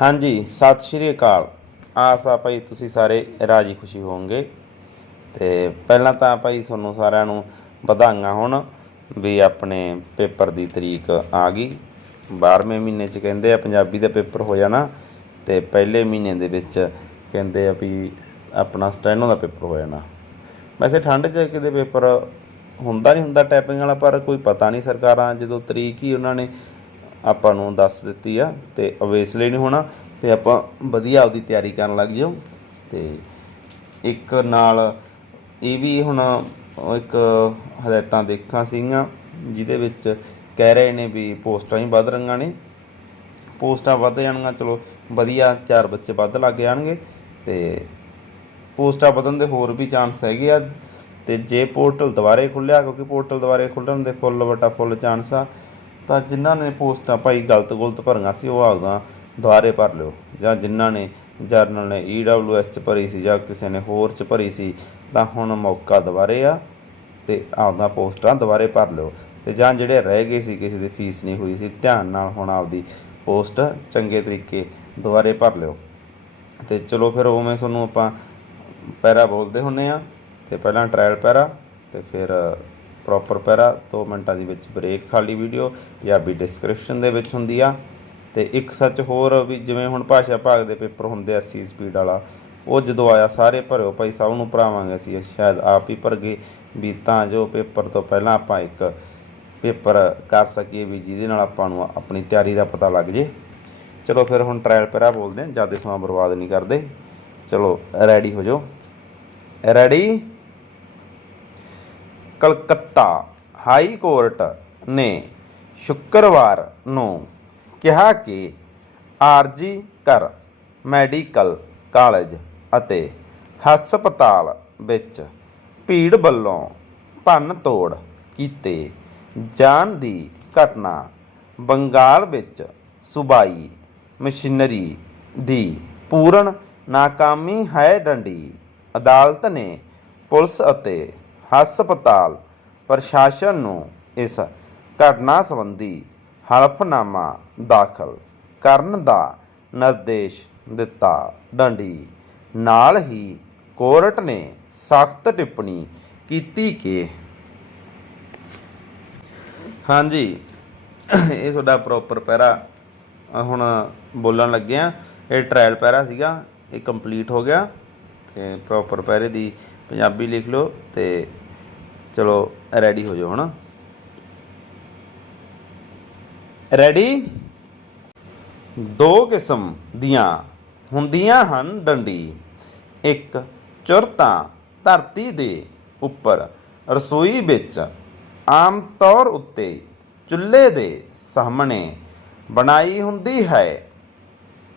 ਹਾਂਜੀ, ਸਤਿ ਸ਼੍ਰੀ ਅਕਾਲ। ਆਸ ਆ ਭਾਈ ਤੁਸੀਂ ਸਾਰੇ ਰਾਜੀ ਖੁਸ਼ੀ ਹੋਵੋਗੇ। ਤੇ ਪਹਿਲਾਂ ਤਾਂ ਭਾਈ ਤੁਹਾਨੂੰ ਸਾਰਿਆਂ ਨੂੰ ਵਧਾਈਆਂ ਹੋਣ ਵੀ ਆਪਣੇ ਪੇਪਰ ਦੀ ਤਰੀਕ ਆ ਗਈ। 12ਵੇਂ ਮਹੀਨੇ ਚ ਕਹਿੰਦੇ ਆ ਪੰਜਾਬੀ ਦਾ ਪੇਪਰ ਹੋ ਜਾਣਾ ਤੇ ਪਹਿਲੇ ਮਹੀਨੇ ਦੇ ਵਿੱਚ ਕਹਿੰਦੇ ਆ ਵੀ ਆਪਣਾ ਸਟੈਨੋ ਦਾ ਪੇਪਰ ਹੋ ਜਾਣਾ। ਵੈਸੇ ਠੰਡ 'ਚ ਕਿਤੇ ਪੇਪਰ ਹੁੰਦਾ ਨਹੀਂ ਹੁੰਦਾ ਟਾਈਪਿੰਗ ਵਾਲਾ ਪਰ ਕੋਈ ਪਤਾ ਨਹੀਂ ਸਰਕਾਰਾਂ ਜਦੋਂ ਤਰੀਕ ਹੀ ਉਹਨਾਂ ਨੇ ਆਪਾਂ ਨੂੰ ਦੱਸ ਦਿੱਤੀ ਆ ਤੇ ਅਵੇਸਲੇ ਨਹੀਂ ਹੋਣਾ ਤੇ ਆਪਾਂ ਵਧੀਆ ਆਪਦੀ ਤਿਆਰੀ ਕਰਨ ਲੱਗ ਜਾਓ। ਤੇ ਇੱਕ ਨਾਲ ਇਹ ਵੀ ਹੁਣ ਇੱਕ ਹਦਾਇਤਾਂ ਦੇਖਾਂ ਸੀਗੀਆਂ, ਜਿਹਦੇ ਵਿੱਚ ਕਹਿ ਰਹੇ ਨੇ ਵੀ ਪੋਸਟਾਂ ਹੀ ਵੱਧ ਰਹੀਆਂ ਨੇ। ਪੋਸਟਾਂ ਵੱਧ ਜਾਣਗੀਆਂ, ਚਲੋ ਵਧੀਆ ਚਾਰ ਬੱਚੇ ਵੱਧ ਲੱਗ ਜਾਣਗੇ ਤੇ ਪੋਸਟਾਂ ਵਧਣ ਦੇ ਹੋਰ ਵੀ ਚਾਂਸ ਹੈਗੇ ਆ। ਤੇ ਜੇ ਪੋਰਟਲ ਦੁਬਾਰੇ ਖੁੱਲਿਆ, ਕਿਉਂਕਿ ਪੋਰਟਲ ਦੁਬਾਰੇ ਖੁੱਲਣ ਦੇ ਫੁੱਲ ਵੱਡਾ ਫੁੱਲ ਚਾਂਸ ਆ। ਤਾਂ ਜਿਨ੍ਹਾਂ ਨੇ ਪੋਸਟਾਂ ਭਾਈ ਗਲਤ ਗੁਲਤ ਭਰੀਆਂ ਸੀ, ਉਹ ਆਪਦਾ ਦੁਬਾਰੇ ਭਰ ਲਿਓ। ਜਾਂ ਜਿਨ੍ਹਾਂ ਨੇ ਜਰਨਲ ਨੇ ਈਡਬਲਯੂਐਸ ਚ ਭਰੀ ਸੀ ਜਾਂ ਕਿਸੇ ਨੇ ਹੋਰ ਚ ਭਰੀ ਸੀ, ਤਾਂ ਹੁਣ ਮੌਕਾ ਦੁਬਾਰੇ ਆ ਤੇ ਆਪਦਾ ਪੋਸਟਾਂ ਦੁਬਾਰੇ ਭਰ ਲਿਓ। ਤੇ ਜਾਂ ਜਿਹੜੇ ਰਹਿ ਗਏ ਸੀ, ਕਿਸੇ ਦੀ ਫੀਸ ਨਹੀਂ ਹੋਈ ਸੀ, ਧਿਆਨ ਨਾਲ ਹੁਣ ਆਪਦੀ ਪੋਸਟ ਚੰਗੇ ਤਰੀਕੇ ਦੁਬਾਰੇ ਭਰ ਲਿਓ। ਤੇ ਚਲੋ ਫਿਰ ਉਵੇਂ ਤੁਹਾਨੂੰ ਆਪਾਂ ਪੈਰਾ ਬੋਲਦੇ ਹੁੰਨੇ ਆ। ਤੇ ਪਹਿਲਾਂ ਟ੍ਰਾਇਲ ਪੈਰਾ, ਤੇ ਫਿਰ ਪ੍ਰੋਪਰ ਪੈਰਾ 2 ਮਿੰਟਾਂ ਦੇ ਵਿੱਚ ਬ੍ਰੇਕ ਖਾਲੀ ਵੀਡੀਓ ਪੰਜਾਬੀ ਡਿਸਕ੍ਰਿਪਸ਼ਨ ਦੇ ਵਿੱਚ ਹੁੰਦੀ ਆ। ਤੇ ਇੱਕ ਸੱਚ ਹੋਰ ਵੀ ਜਿਵੇਂ ਹੁਣ ਭਾਸ਼ਾ ਭਾਗ ਦੇ ਪੇਪਰ ਹੁੰਦੇ ਆ 80 ਸਪੀਡ ਵਾਲਾ, ਉਹ ਜਦੋਂ ਆਇਆ ਸਾਰੇ ਭਰਿਓ ਭਾਈ ਸਭ ਨੂੰ ਭਰਾਵਾਂਗੇ ਅਸੀਂ, ਸ਼ਾਇਦ ਆਪ ਹੀ ਭਰ ਗਏ ਵੀ ਤਾਂ ਜੋ ਪੇਪਰ ਤੋਂ ਪਹਿਲਾਂ ਆਪਾਂ ਇੱਕ ਪੇਪਰ ਕਰ ਸਕੀਏ ਵੀ ਜਿਹਦੇ ਨਾਲ ਆਪਾਂ ਨੂੰ ਆਪਣੀ ਤਿਆਰੀ ਦਾ ਪਤਾ ਲੱਗ ਜੇ। ਚਲੋ ਫਿਰ ਹੁਣ ਟ੍ਰਾਇਲ ਪੈਰਾ ਬੋਲਦੇ ਹਾਂ ਜ਼ਿਆਦਾ ਸਮਾਂ ਬਰਬਾਦ ਨਹੀਂ ਕਰਦੇ। ਚਲੋ ਰੈਡੀ ਹੋ ਜਾਓ। ਰੈਡੀ ਕਲਕੱਤਾ ਹਾਈ ਕੋਰਟ ਨੇ ਸ਼ੁੱਕਰਵਾਰ ਨੂੰ ਕਿਹਾ ਕਿ ਆਰਜੀ ਕਰ ਮੈਡੀਕਲ ਕਾਲਜ ਅਤੇ ਹਸਪਤਾਲ ਵਿੱਚ ਭੀੜ ਵੱਲੋਂ ਭੰਨ ਤੋੜ ਕੀਤੇ ਜਾਣ ਦੀ ਘਟਨਾ ਬੰਗਾਲ ਵਿੱਚ ਸੂਬਾਈ ਮਸ਼ੀਨਰੀ ਦੀ ਪੂਰਨ ਨਾਕਾਮੀ ਹੈ ਡੰਡੀ ਅਦਾਲਤ ਨੇ ਪੁਲਿਸ ਅਤੇ ਹਸਪਤਾਲ ਪ੍ਰਸ਼ਾਸਨ ਨੂੰ ਇਸ ਘਟਨਾ ਸੰਬੰਧੀ ਹਲਫਨਾਮਾ ਦਾਖਲ ਕਰਨ ਦਾ ਨਿਰਦੇਸ਼ ਦਿੱਤਾ। ਡੰਡੀ ਨਾਲ ਹੀ ਕੋਰਟ ਨੇ ਸਖਤ ਟਿੱਪਣੀ ਕੀਤੀ ਕਿ ਹਾਂਜੀ, ਇਹ ਤੁਹਾਡਾ ਪ੍ਰੋਪਰ ਪੈਰਾ ਹੁਣ ਬੋਲਣ ਲੱਗੇ ਆ ਇਹ ਟ੍ਰਾਇਲ ਪੈਰਾ ਸੀਗਾ, ਇਹ ਕੰਪਲੀਟ ਹੋ ਗਿਆ ਤੇ ਪ੍ਰੋਪਰ ਪੈਰੇ ਦੀ ਪੰਜਾਬੀ ਲਿਖ ਲਓ ਤੇ ਚਲੋ ਰੈਡੀ ਹੋ ਜਾਓ ਹੁਣ ਰੈਡੀ ਦੋ ਕਿਸਮ ਦੀਆਂ ਹੁੰਦੀਆਂ ਹਨ ਡੰਡੀ। ਇੱਕ ਚੁਰਤਾਂ ਧਰਤੀ ਦੇ ਉੱਪਰ, ਰਸੋਈ ਵਿੱਚ, ਆਮ ਤੌਰ ਉੱਤੇ ਚੁੱਲ੍ਹੇ ਦੇ ਸਾਹਮਣੇ ਬਣਾਈ ਹੁੰਦੀ ਹੈ,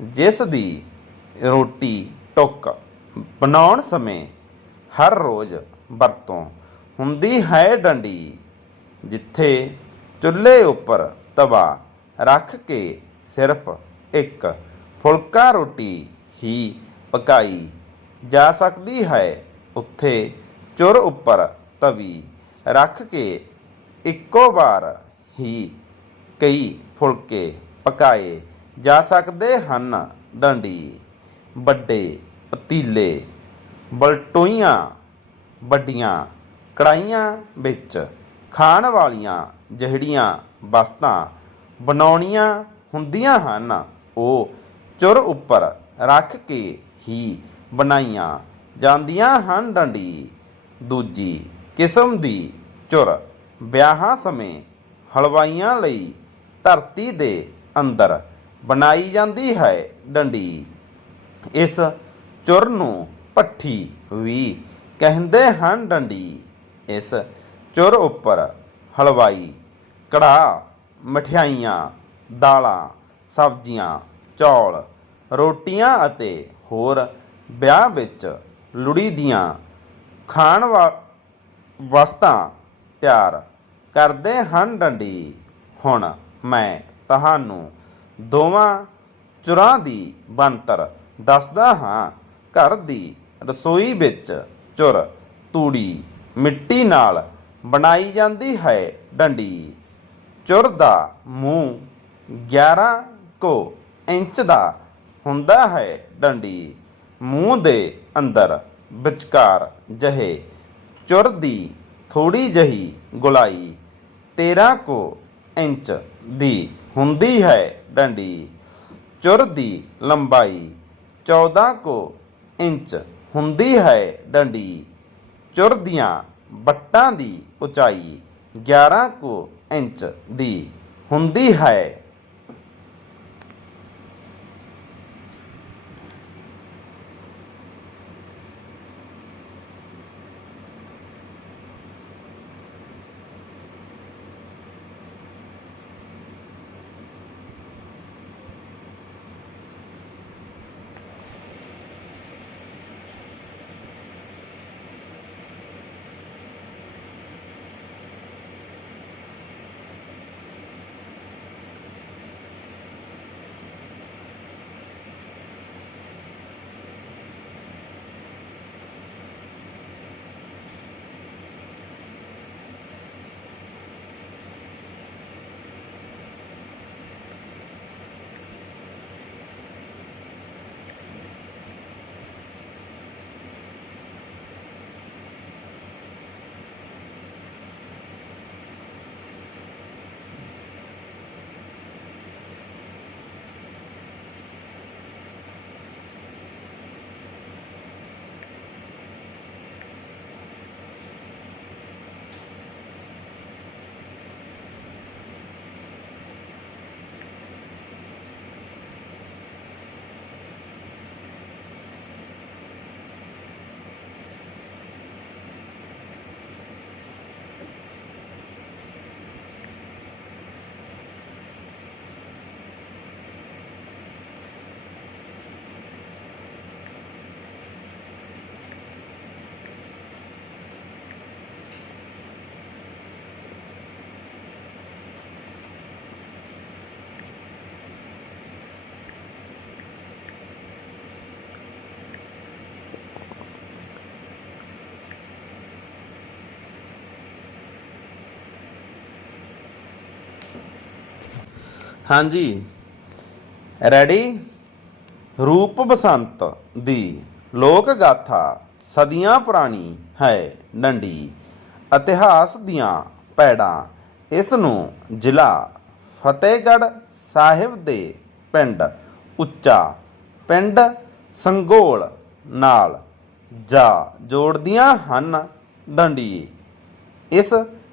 ਜਿਸ ਦੀ ਰੋਟੀ ਟੁੱਕ ਬਣਾਉਣ ਸਮੇਂ ਹਰ ਰੋਜ਼ ਵਰਤੋਂ ਹੁੰਦੀ ਹੈ ਡੰਡੀ, ਜਿੱਥੇ ਚੁੱਲ੍ਹੇ ਉੱਪਰ ਤਵਾ ਰੱਖ ਕੇ ਸਿਰਫ ਇੱਕ ਫੁਲਕਾ ਰੋਟੀ ਹੀ ਪਕਾਈ ਜਾ ਸਕਦੀ ਹੈ। ਉੱਥੇ ਚੁਰ ਉੱਪਰ ਤਵੀ ਰੱਖ ਕੇ ਇੱਕੋ ਵਾਰ ਹੀ ਕਈ ਫੁਲਕੇ ਪਕਾਏ ਜਾ ਸਕਦੇ ਹਨ। ਡੰਡੀ ਵੱਡੇ ਪਤੀਲੇ ਬਲਟੋਈਆਂ, ਵੱਡੀਆਂ, ਕੜਾਹੀਆਂ ਵਿੱਚ ਖਾਣ ਵਾਲੀਆਂ ਜਿਹੜੀਆਂ ਵਸਤਾਂ ਬਣਾਉਣੀਆਂ ਹੁੰਦੀਆਂ ਹਨ, ਉਹ ਚੁਰ ਉੱਪਰ ਰੱਖ ਕੇ ਹੀ ਬਣਾਈਆਂ ਜਾਂਦੀਆਂ ਹਨ, ਡੰਡੀ। ਦੂਜੀ ਕਿਸਮ ਦੀ ਚੁਰ ਵਿਆਹਾਂ ਸਮੇਂ ਹਲਵਾਈਆਂ ਲਈ ਧਰਤੀ ਦੇ ਅੰਦਰ ਬਣਾਈ ਜਾਂਦੀ ਹੈ, ਡੰਡੀ। ਇਸ ਚੁਰ ਨੂੰ ਪੱਠੀ ਵੀ ਕਹਿੰਦੇ ਹਨ ਡੰਡੀ। ਇਸ ਚੁਰ ਉੱਪਰ ਹਲਵਾਈ ਕੜਾ ਮਠਿਆਈਆਂ, ਦਾਲਾਂ, ਸਬਜ਼ੀਆਂ, ਚੌਲ, ਰੋਟੀਆਂ ਅਤੇ ਹੋਰ ਵਿਆਹ ਵਿੱਚ ਲੁੜੀ ਦੀਆਂ ਖਾਣ ਵਾ, ਵਸਤਾਂ ਤਿਆਰ ਕਰਦੇ ਹਨ ਡੰਡੀ। ਹੁਣ ਮੈਂ ਤੁਹਾਨੂੰ ਦੋਵਾਂ ਚੁਰਾਂ ਦੀ ਬਣਤਰ ਦੱਸਦਾ ਹਾਂ, ਘਰ ਦੀ ਰਸੋਈ ਵਿੱਚ ਚੁਰ ਤੂੜੀ ਮਿੱਟੀ ਨਾਲ ਬਣਾਈ ਜਾਂਦੀ ਹੈ ਡੰਡੀ। ਚੁਰ ਦਾ ਮੂੰਹ 11 ਕੋ ਇੰਚ ਦਾ ਹੁੰਦਾ ਹੈ ਡੰਡੀ। ਮੂੰਹ ਦੇ ਅੰਦਰ ਵਿਚਕਾਰ ਜਹੇ ਚੁਰ ਦੀ ਥੋੜੀ ਜਹੀ ਗੁਲਾਈ 13 ਕੋ ਇੰਚ ਦੀ ਹੁੰਦੀ ਹੈ ਡੰਡੀ। ਚੁਰ ਦੀ ਲੰਬਾਈ 14 ਕੋ ਇੰਚ ਹੁੰਦੀ ਹੈ ਡੰਡੀ। ਚੁਰ ਦੀਆਂ ਬੱਟਾਂ ਦੀ ਉਚਾਈ 11 ਕੁ ਇੰਚ ਦੀ ਹੁੰਦੀ ਹੈ। ਹਾਂਜੀ। ਰੈਡੀ ਰੂਪ ਬਸੰਤ ਦੀ ਲੋਕ ਗਾਥਾ ਸਦੀਆਂ ਪੁਰਾਣੀ ਹੈ ਡੰਡੀ ਇਤਿਹਾਸ ਦੀਆਂ ਪੈੜਾਂ, ਇਸ ਨੂੰ ਜ਼ਿਲ੍ਹਾ ਫਤਿਹਗੜ੍ਹ ਸਾਹਿਬ ਦੇ ਪਿੰਡ ਉੱਚਾ ਪਿੰਡ ਸੰਗੋਲ ਨਾਲ ਜਾ ਜੋੜਦੀਆਂ ਹਨ ਡੰਡੀ ਇਸ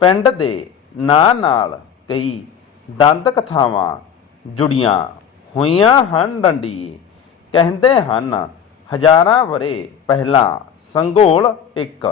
ਪਿੰਡ ਦੇ ਨਾਂ ਨਾਲ ਕਈ ਦੰਦ ਕਥਾਵਾਂ ਜੁੜੀਆਂ ਹੋਈਆਂ ਹਨ ਡੰਡੀ। ਕਹਿੰਦੇ ਹਨ, ਹਜ਼ਾਰਾਂ ਵਰੇ ਪਹਿਲਾਂ ਸੰਗੋਲ ਇੱਕ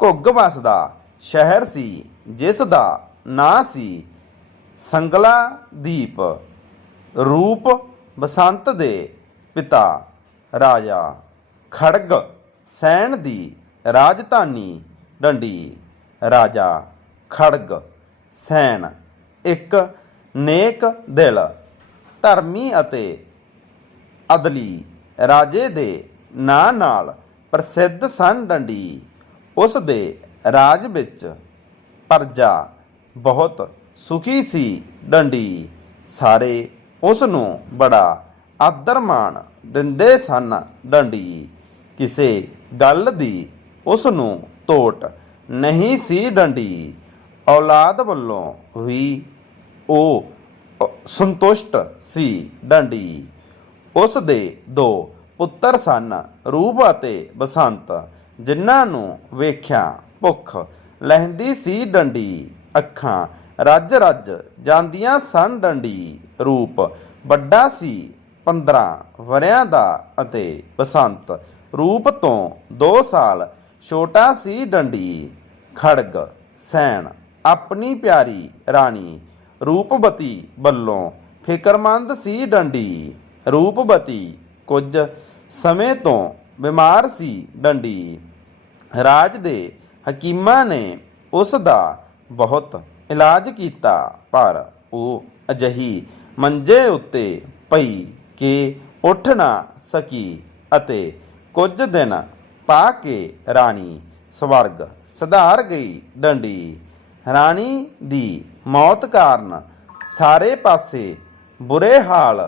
ਘੁੱਗ ਵਸਦਾ ਸ਼ਹਿਰ ਸੀ, ਜਿਸ ਦਾ ਨਾਂ ਸੀ ਸੰਗਲਾ ਦੀਪ। ਰੂਪ ਬਸੰਤ ਦੇ ਪਿਤਾ, ਰਾਜਾ ਖੜਗ ਸੈਣ ਦੀ ਰਾਜਧਾਨੀ ਡੰਡੀ। ਰਾਜਾ ਖੜਗ ਸੈਣ ਇੱਕ ਨੇਕ ਦਿਲ, ਧਰਮੀ ਅਤੇ ਅਦਲੀ ਰਾਜੇ ਦੇ ਨਾਂ ਨਾਲ ਪ੍ਰਸਿੱਧ ਸਨ ਡੰਡੀ। ਉਸ ਦੇ ਰਾਜ ਵਿੱਚ ਪਰਜਾ ਬਹੁਤ ਸੁਖੀ ਸੀ ਡੰਡੀ। ਸਾਰੇ ਉਸ ਨੂੰ ਬੜਾ ਆਦਰ ਮਾਣ ਦਿੰਦੇ ਸਨ ਡੰਡੀ। ਕਿਸੇ ਗੱਲ ਦੀ ਉਸ ਨੂੰ ਤੋਟ ਨਹੀਂ ਸੀ ਡੰਡੀ। ਔਲਾਦ ਵੱਲੋਂ ਵੀ ਉਹ ਸੰਤੁਸ਼ਟ ਸੀ ਡੰਡੀ। ਉਸ ਦੇ ਦੋ ਪੁੱਤਰ ਸਨ ਰੂਪ ਅਤੇ ਬਸੰਤ, ਜਿਨ੍ਹਾਂ ਨੂੰ ਵੇਖਿਆ ਭੁੱਖ ਲਹਿੰਦੀ ਸੀ ਡੰਡੀ। ਅੱਖਾਂ ਰੱਜ ਰੱਜ ਜਾਂਦੀਆਂ ਸਨ ਡੰਡੀ। ਰੂਪ ਵੱਡਾ ਸੀ 15 ਵਰਿਆਂ ਦਾ ਅਤੇ ਬਸੰਤ ਰੂਪ ਤੋਂ 2 ਸਾਲ ਛੋਟਾ ਸੀ ਡੰਡੀ। ਖੜਗ, ਸੈਣ, ਆਪਣੀ ਪਿਆਰੀ ਰਾਣੀ ਰੂਪਵਤੀ ਵੱਲੋਂ ਫਿਕਰਮੰਦ ਸੀ ਡੰਡੀ। ਰੂਪਵਤੀ ਕੁਝ ਸਮੇਂ ਤੋਂ ਬਿਮਾਰ ਸੀ ਡੰਡੀ। ਰਾਜ ਦੇ ਹਕੀਮਾਂ ਨੇ ਉਸ ਦਾ ਬਹੁਤ ਇਲਾਜ ਕੀਤਾ, ਪਰ ਉਹ ਅਜਹੀ ਮੰਜੇ ਉੱਤੇ ਪਈ ਕਿ ਉੱਠ ਨਾ ਸਕੀ ਅਤੇ ਕੁਝ ਦਿਨ ਪਾ ਕੇ ਰਾਣੀ ਸਵਰਗ ਸਧਾਰ ਗਈ ਡੰਡੀ। ਰਾਣੀ ਦੀ ਮੌਤ ਕਾਰਨ ਸਾਰੇ ਪਾਸੇ ਬੁਰੇ ਹਾਲ